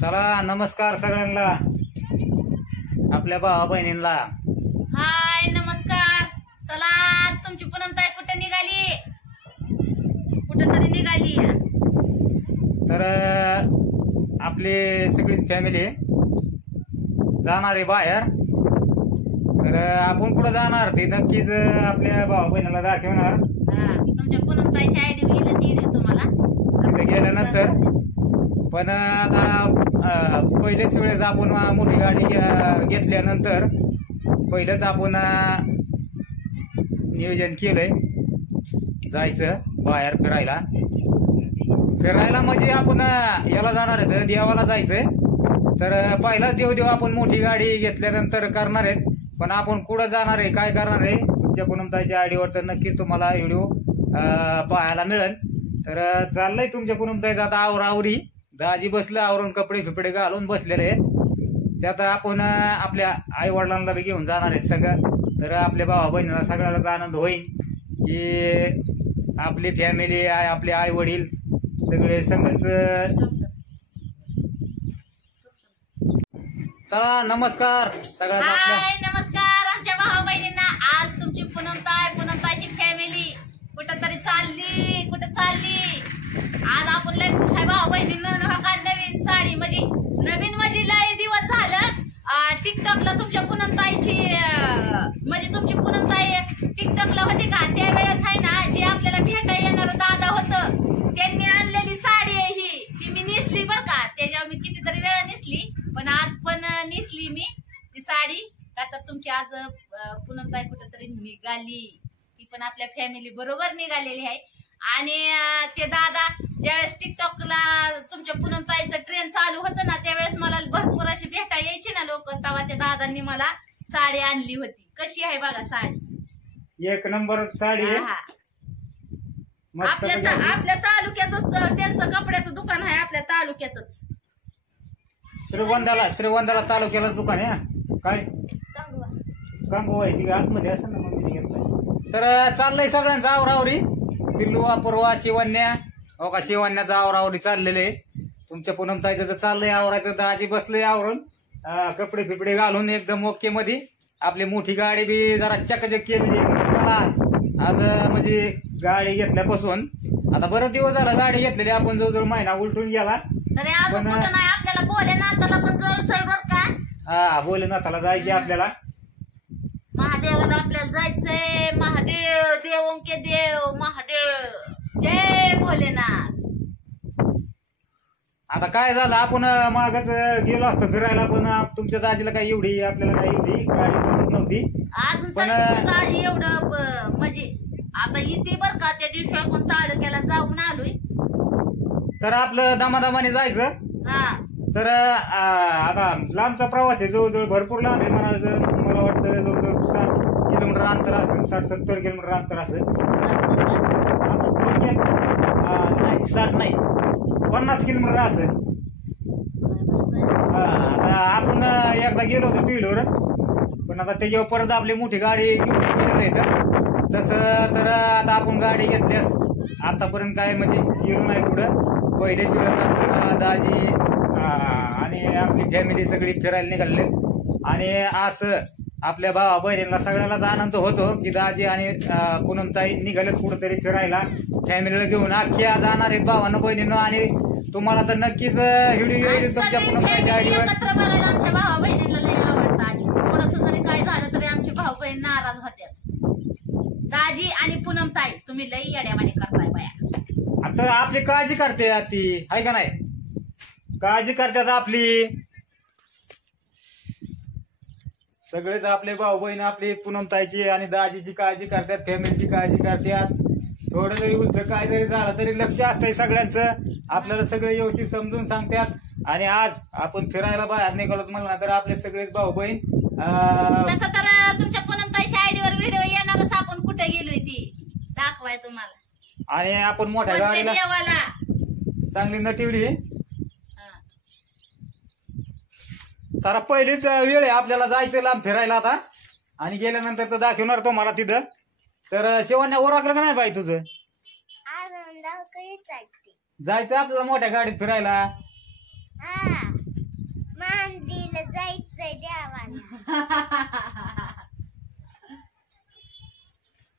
चला नमस्कार सगळ्यांना, आपल्या भावा बहिणींना. हाय नमस्कार. चला आज तुमची पूनमताई कुठे निघाली, कुठे तरी निघाली. तर आपली सगळी फॅमिली जाणार आहे बाहेर. तर आपण कुठं जाणार ते नक्कीच आपल्या भावा बहिणीला दाखवणार. तुमच्या पूनमताईची आयडी येईल तुम्हाला तिथे गेल्यानंतर. पण आता पहिल्याच वेळेस आपण मोठी गाडी घेतल्यानंतर पहिलंच आपण नियोजन केलंय जायचं बाहेर फिरायला. म्हणजे आपण याला जाणार आहे, देवाला जायचंय. तर पहिलाच देव आपण मोठी गाडी घेतल्यानंतर करणार आहेत. पण आपण कुठं जाणार आहे, काय करणार आहे, तुमच्या पूनमताईच्या आयडीवर तर नक्कीच तुम्हाला व्हिडिओ पाहायला मिळेल. तर चाललंय तुमच्या पूनमताईचा आता आवरावरी. दाजी बसलं आवरून, कपडे फिपडे घालून बसलेले. त्यात आपण आपल्या आई वडिलांना बी घेऊन जाणार आहेत सगळं. तर आपल्या भावा बहिणीला सगळ्यालाच आनंद होईल की आपली फॅमिली, आपले आई वडील सगळे संगच. चला नमस्कार सगळ्यांना. हाय नमस्कार आमच्या भावा बहिणींना. आज तुमची पूनमताईची फॅमिली कुठं तरी चालली. कुठं चालली आज आपण? लय खुश आहे भावा बहिणींना. नवीन साडी म्हणजे लय दिवस झालं टिकटॉकला तुमच्या पूनमताईची तुमची पूनमताई टिकटॉकला होती का, त्यावेळेस आहे ना जे आपल्याला भेटायला येणार दादा होतं त्यांनी आणलेली साडी आहे ही. ती मी नेसली बर का. त्याच्यावर मी कितीतरी वेळा नेसली, पण आज पण नेसली मी ती साडी. का तर तुमची आज पूनमताई कुठेतरी निघाली. ती पण आपल्या फॅमिली बरोबर निघालेली आहे. आणि ते दादा ज्यावेळेस टिकटॉकला तुमच्या पूनमताईचं ट्रेन चालू होतं ना, त्यावेळेस मला भरपूर अशी भेटा यायची ना लोक. तेव्हा त्या दादांनी मला साडी आणली होती. कशी आहे बघा साडी, एक नंबर साडी आहे. आपल्या तालुक्यातच त्यांचं कपड्याचं दुकान आहे, आपल्या तालुक्यातच. श्रीगोंद्याला तालुक्यालाच दुकान आहे. काय कांगो आहे ती आतमध्ये असं ना. मग तर चाललंय सगळ्यांचं आवरावरी. पिल्लू, अपूर्वा, शिवन्या. हो का, शिवन्याचं आवरावरी चाललेले. तुमच्या पूनमताईचं तर चाललंय आवरायचं. दाजी बसलंय आवरून, कपडे फिपडे घालून एकदम ओके मध्ये. आपली मोठी गाडी बी जरा चकचक केलेली. चला आज गाडी घेतल्यापासून आता बरेच दिवस झाला गाडी घेतलेली आपण, जवळजवळ महिना उलटून गेला. पण आपल्याला भोलेनाथाला पण जायचंय बर का. हा, भोलेनाथाला जायचे आपल्याला. महादेवाला आपल्याला जायचंय. महादेव देवों के देव महादेव, जय भोलेनाथ. आता काय झालं, आपण मागच गेलो असतो फिरायला, पण तुमच्या दाजीला काही एवढी आपल्याला काही एवढी गाडी पडत नव्हती अजून. पण एवढं आता इथे बर का. त्या दिवशी आपण तालुक्याला जाऊन आलोय. तर आपलं दमादमाने जायचं. तर आता लांबचा प्रवास आहे, जवळजवळ भरपूर लांब आहे म्हणायचं. मला वाटतं जवळजवळ 60 किलोमीटर अंतर असेल, 60-70 किलोमीटर अंतर असेल. नाही 60 नाही, 50 किलोमीटर असेल. आता आपण एकदा गेलो होतो टू-व्हीलर, पण आता त्याच्यावर परत आपली मोठी गाडी घेऊन येतं. तसं तर आता आपण गाडी घेतल्यास आतापर्यंत काय गेलो नाही पुढं. पहिल्याच वेळेस आपण दाजी आणि आपली फॅमिली सगळी फिरायला निघाले. आणि असं आपल्या भावा बहिणीला सगळ्यालाच आनंद होतो की दाजी आणि पूनमताई निघाले कुठेतरी फिरायला फॅमिलीला घेऊन. अख्ख्या जाणार आहेत भावानं बहिणीनं. आणि तुम्हाला तर नक्कीच व्हिडिओ येईल तुमच्या पूनमताईच्या आयडीवर. आमच्या भावा बहिणीला लय आवडतं. आधी थोडस जरी काय झालं तरी आमचे भाऊ बहीण नाराज होत्या. दाजी आणि पूनमताई तुम्ही लई येड्यावानी करताय बाया. आता आपली काळजी करते ती, आहे का नाही? काळजी करतात आपली सगळेच. आपले भाऊ बहीण आपली पूनमताईची आणि दाजीची काळजी करतात, फॅमिलीची काळजी करतात. थोडं जरी उच्च काय जरी झालं तरी लक्ष असतंय सगळ्यांचं. आपल्याला सगळे व्यवस्थित समजून सांगतात. आणि आज आपण फिरायला बाहेर निघालो म्हणलं तर आपले सगळेच भाऊ बहीण. तसं तर तुमच्या पूनमताईच्या आयडीवर व्हिडिओ येणारच. आपण कुठे गेलोय ती दाखवाय तुम्हाला. आणि आपण मोठ्या गाडीला चांगली नटिवली. तर पहिलीच वेळ आहे आपल्याला जायचं लांब फिरायला आता. आणि गेल्यानंतर तर दाखवणार तुम्हाला तिथं. तर शिवण्या ओरखलं का नाही बाई तुझं? जायचं आपल्याला मोठ्या गाडीत फिरायला.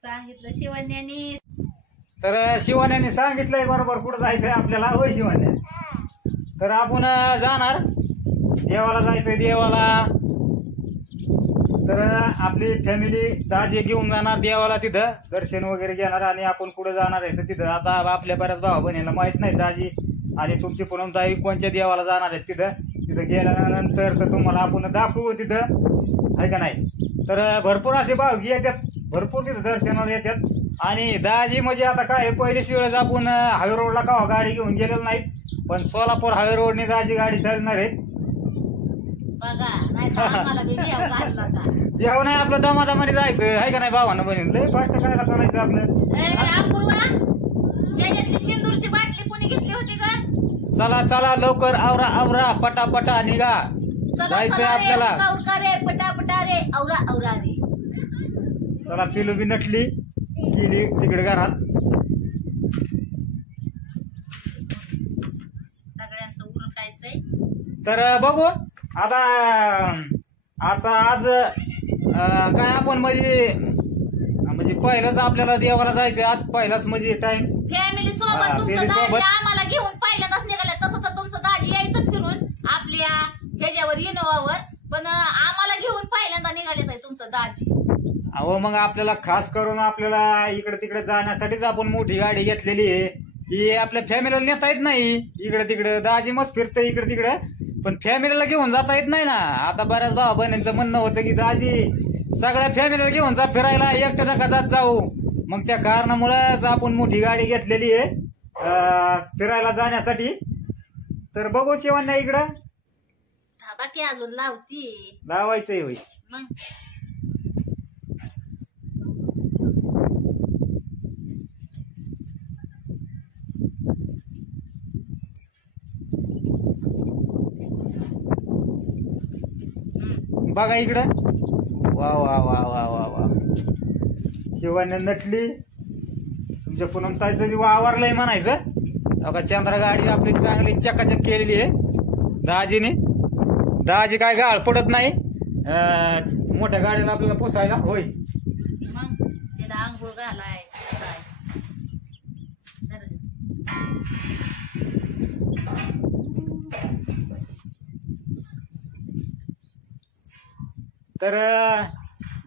सांगितलं शिवण्यानी. तर शिवान्याने सांगितलंय बरोबर कुठं जायचंय आपल्याला. होय शिवान्या, तर आपण जाणार देवाला, जायचंय देवाला. तर आपली फॅमिली दाजी घेऊन जाणार देवाला, तिथं दर्शन वगैरे घेणार आणि आपण पुढे जाणार आहे. तर तिथं आता आपल्या बऱ्याच भाऊ बहिणीला माहित नाही दाजी आणि तुमची पूनमताई कोणत्या देवाला जाणार आहेत. तिथं गेल्यानंतर तर तुम्हाला आपण दाखवू तिथं, आहे का नाही. तर भरपूर असे भावकी येतात, भरपूर तिथं दर्शनाला येतात. आणि दाजी म्हणजे आता काय पहिलीच वेळेस आपण हायवे रोडला का गाडी घेऊन गेलेलो नाहीत, पण सोलापूर हायवे रोडने दाजी गाडी चालणार आहेत. बघा नाही तर आम्हाला बी भेव घालला का. जेव्हा नाही आपलं दमादमाने जायचं, आहे का नाही भावानं बहीण. लय फास्ट करायला चालायचं आपलं. ए, अपूर्वा, त्याच्यातली शेंदूरची बाटली कोणी घेतली होती का? चला चला लवकर आवरा आवरा, पटापटा निघा, जायचंय आपल्याला. उरका रे, पटापटा रे, औरा औरा रे. चला पिलू बी नटली गेली तिकडे घरात. सगळ्यांचं उरकायचंय. तर बघू आता आज काय आपण म्हणजे पहिलंच आपल्याला देवाला जायचंय आज, पहिलाच म्हणजे टाइम फॅमिली हा, सोबत. तुमचं family दाजी सोबत. आम्हाला घेऊन पहिल्यांदाच निघालं. तसं तर तुमचं दाजी यायचं फिरून आपल्या ह्याच्यावर इनोवावर, पण आम्हाला घेऊन पहिल्यांदा निघालेत आहे तुमचं दाजी. अहो मग आपल्याला खास करून आपल्याला इकडे तिकडे जाण्यासाठीच आपण मोठी गाडी घेतलेली आहे. ही आपल्या फॅमिलीला नेता येत नाही इकडे तिकडे. दाजी मस्त फिरतंय इकडे तिकडे, पण फॅमिलीला घेऊन जाता येत नाही ना. आता बऱ्याच भाऊ बहिणींचं म्हणणं होतं की दाजी सगळ्या फॅमिलीला घेऊन जा फिरायला, एकटं नका जात जाऊ. मग त्या कारणामुळेच आपण मोठी गाडी घेतलेली आहे फिरायला जाण्यासाठी. तर बघू शिवान्या इकडं बाकी अजून लावती लावायचंय. होय मग. बघा इकडं, वा वा वा वा वा वा, शिवान्या नटली. तुमच्या पूनमताईचं बी वावरलंय म्हणायचं. बघा चंद्रा गाडी आपली चांगली चकाचक केलेली आहे दाजीने. दाजी काय गाळ पडत नाही मोठ्या गाडीला आपल्याला पुसायला. होय मग तिला आंघोळ घालाय काय. तर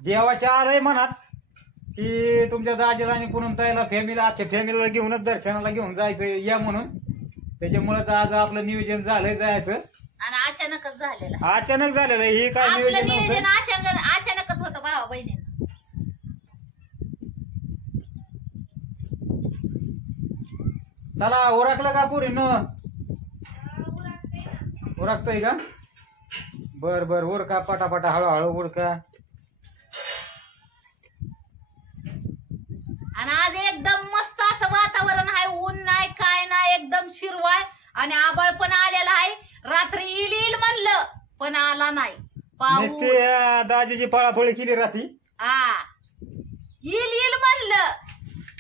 देवाच्या आलंय मनात की तुमच्या दाजीला आणि पूनमताईला अख्ख्या फॅमिलीला घेऊनच दर्शनाला घेऊन जायचं या म्हणून. त्याच्यामुळे आज आपलं नियोजन झालंय जायचं. आणि अचानकच झालेलं. अचानक झालेलं हे काय आपलं नियोजन नियोजन नव्हतं. अचानकच होतं भावा बहिणीनं. चला ओळखलं का पुरी न ओळखतोय का. बर बर उरका पटापटा हळूहळू उरका. आणि आज एकदम मस्त असं वातावरण आहे. ऊन नाही काय नाही, एकदम शिरवाळ आणि आबाळ पण आलेला आहे. रात्री येईल म्हणलं पण आला नाही पाऊस. नुसती दाजीची पळापळी केली रात्री. हा येईल म्हणलं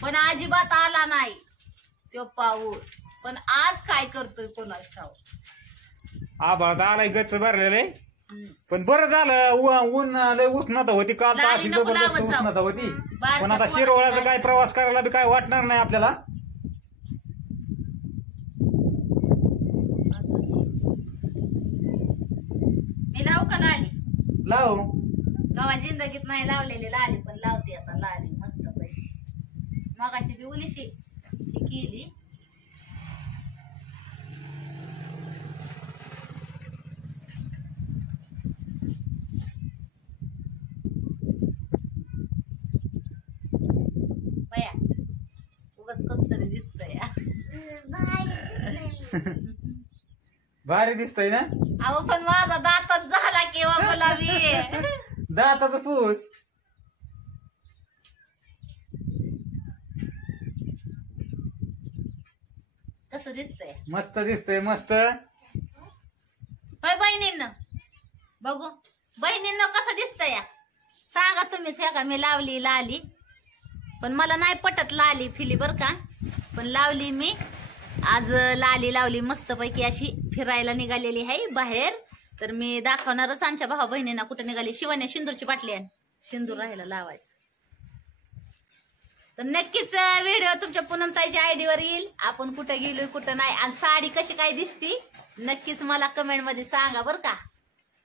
पण अजिबात आला नाही तो पाऊस. पण आज काय करतोय कोणाच ठाऊक. आभाळ आलाय गच्च भरलेलं आहे. पण बरं झालं ऊन लय उष्णता होती काल तर अशी नको जबरदस्त लावत जाऊ. उष्णता होती. बारक्या पण आता पोराचं शिरवळ्याचा काय प्रवास करायला बी काय वाटणार नाही आपल्याला. मी लावू का लाली. लाव गवा जिंदगीत नाही लावलेली लाली पण लावते आता लाली मस्त पैकी. मगाची बी उलीशी केली. बया उगाच कस तरी दिसतंय. भारी दिसतोय ना. अहो पण माझा दातच झाला किंवा बोलावी. दाताचं पूस. कसं दिसतंय. मस्त दिसतोय मस्त. होय बहिणींना बघू बहिणींना कसं दिसतंय सांगा तुम्हीच. ह्या का मी लावली लाली पण मला नाही पटत लाली फिली बर का. पण लावली मी आज लाली लावली मस्त पैकी अशी फिरायला निघालेली आहे बाहेर. तर मी दाखवणारच आमच्या भाऊ बहिणींना कुठे निघाली. शिवाने सिंदूरची बाटली आहे, सिंदूर राहायला लावायचं. तर नक्कीच व्हिडिओ तुमच्या पूनमताईच्या आयडीवर येईल. आपण कुठं गेलोय कुठं नाही आणि साडी कशी काय दिसती नक्कीच मला कमेंट मध्ये सांगा बर का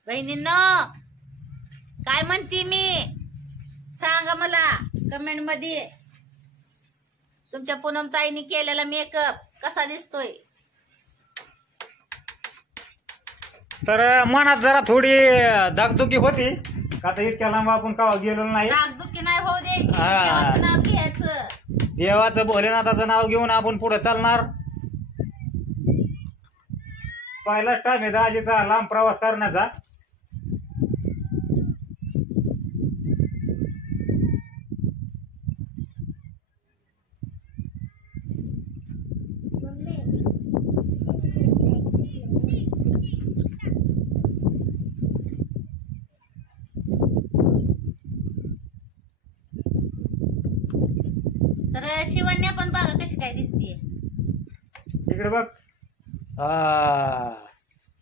बहिणींनो. काय म्हणते मी सांगा मला कमेंट मध्ये. तुमच्या पूनमताईने केलेला मेकअप कसा दिसतोय. तर मनात जरा थोडी दागदुखी होती का आता इतक्या लांब आपण कावा गेलो नाही. दुःखी नाही होऊ द्यायची. हा. देवाचं नाव घ्यायचं. देवाचं भोलेनाथाचं नाव घेऊन आपण पुढे चालणार. पहिला टाइम आहे दाजीचा लांब प्रवास करण्याचा. तर शिवण्या पण बघा कशी काय दिसतीये. इकडे बघ.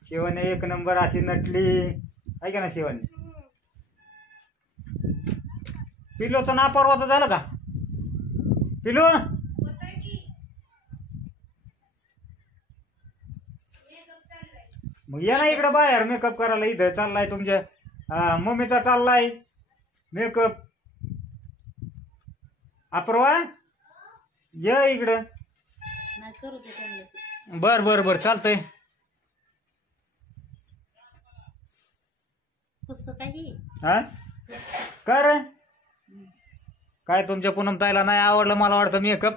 शिवाने एक नंबर अशी नटली आहे का ना शिवाने. पिलोचं नापरवाचं झालं का पिलो. मग या ना इकडे बाहेर मेकअप करायला. इथं चाललाय तुमच्या मम्मीचा चाललाय मेकअप. अपर्वा ये इकडं. नाही करू दे त्यांना. बर बर बर चालतंय. कसं काही हा कर काय तुमच्या पूनमताईला नाही आवडलं मला वाटतं मेकअप.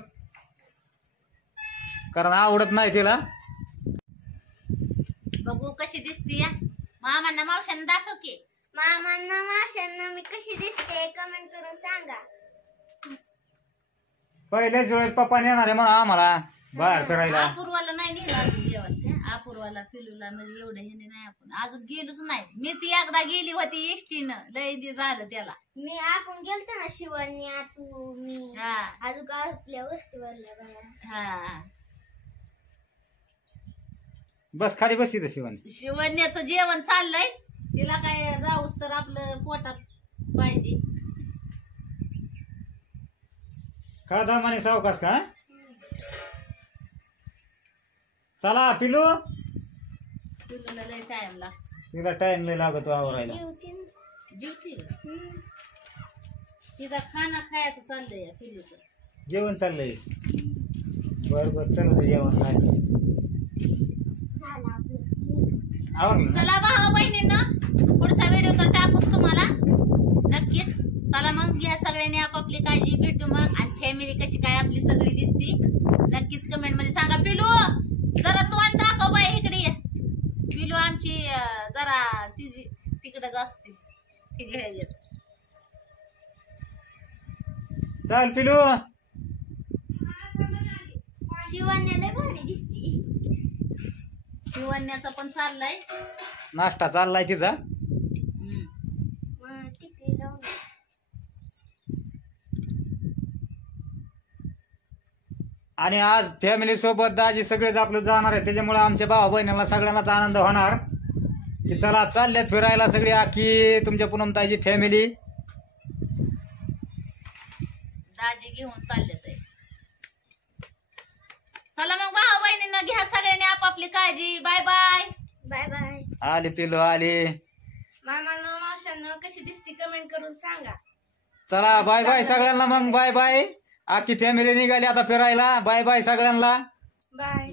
कारण आवडत नाही तिला. बघू कशी दिसती या. मामांना मावशांना दाखव की. मामांना माशांना मी कशी दिसते कमेंट करून सांगा. पहिल्याच वेळेस पप्पाने येणार आहे म्हणा आम्हाला बाहेर फिरायला. अपूर्वाला नाही नेलं अजून जेवण. त्या अपूर्वाला पिलूला म्हणजे एवढं ह्याने नाही आपण अजून गेलोच नाही. मीच एकदा गेली होती एसटीनं लय दिवस झालं त्याला. मी आपण गेलतो ना शिवण्या तू मी हा अजून आपल्या वस्तीवरल्या बाया. हा बस खाली बस इथं शिवानी. शिवण्याचं जेवण चाललंय. तिला काय जाऊस तर आपलं पोटात पाहिजे. का दामाने सावकाश का. चला पिलू. पिलूला लय टाइम लागतो. तिला टाइम लय लागतो आवरायला. जेवते ना. जेवती तिचा खाना खायचं चाललंय पिलूचं. जेवण चाललंय. बर बर चल जेवण काय झालं आपलं. आवरलं ना? चला भाऊ बहिणींना पुढचा व्हिडिओ तर टाकूच तुम्हाला नक्कीच. चला मग घ्या सगळ्यांनी आपापली काळजी. भेटू मग आणि फॅमिली कशी काय आपली सगळी दिसती नक्कीच कमेंट मध्ये सांगा. पिलू जरा तोंड दाखव बाई इकडे ये. पिलू आमची जरा तिची तिकडच असते तिची ह्याच्यात. चल पिलू. शिवण्या लय भारी दिसते. शिवण्याचा पण चाललाय. नाश्ता चाललाय तिचा. टिकली लावून. आणि आज फॅमिली सोबत दाजी सगळेच आपलं जाणार आहे. त्याच्यामुळे आमच्या भावा बहिणीला सगळ्यांनाच आनंद होणार की चला चालल्यात फिरायला सगळी आखी तुमच्या पूनमताईची फॅमिली. दाजी घेऊन चालले ते. चला मग भाऊ बहिणींना घ्या सगळ्यांनी आपापली काळजी. Bye bye. Bye bye. आली पिलू आली. मामांना माशांना कशी दिसते कमेंट करून सांगा. चला बाय बाय सगळ्यांना. मग बाय बाय. आखी फॅमिली निघाली आता फिरायला. बाय बाय सगळ्यांना. बाय.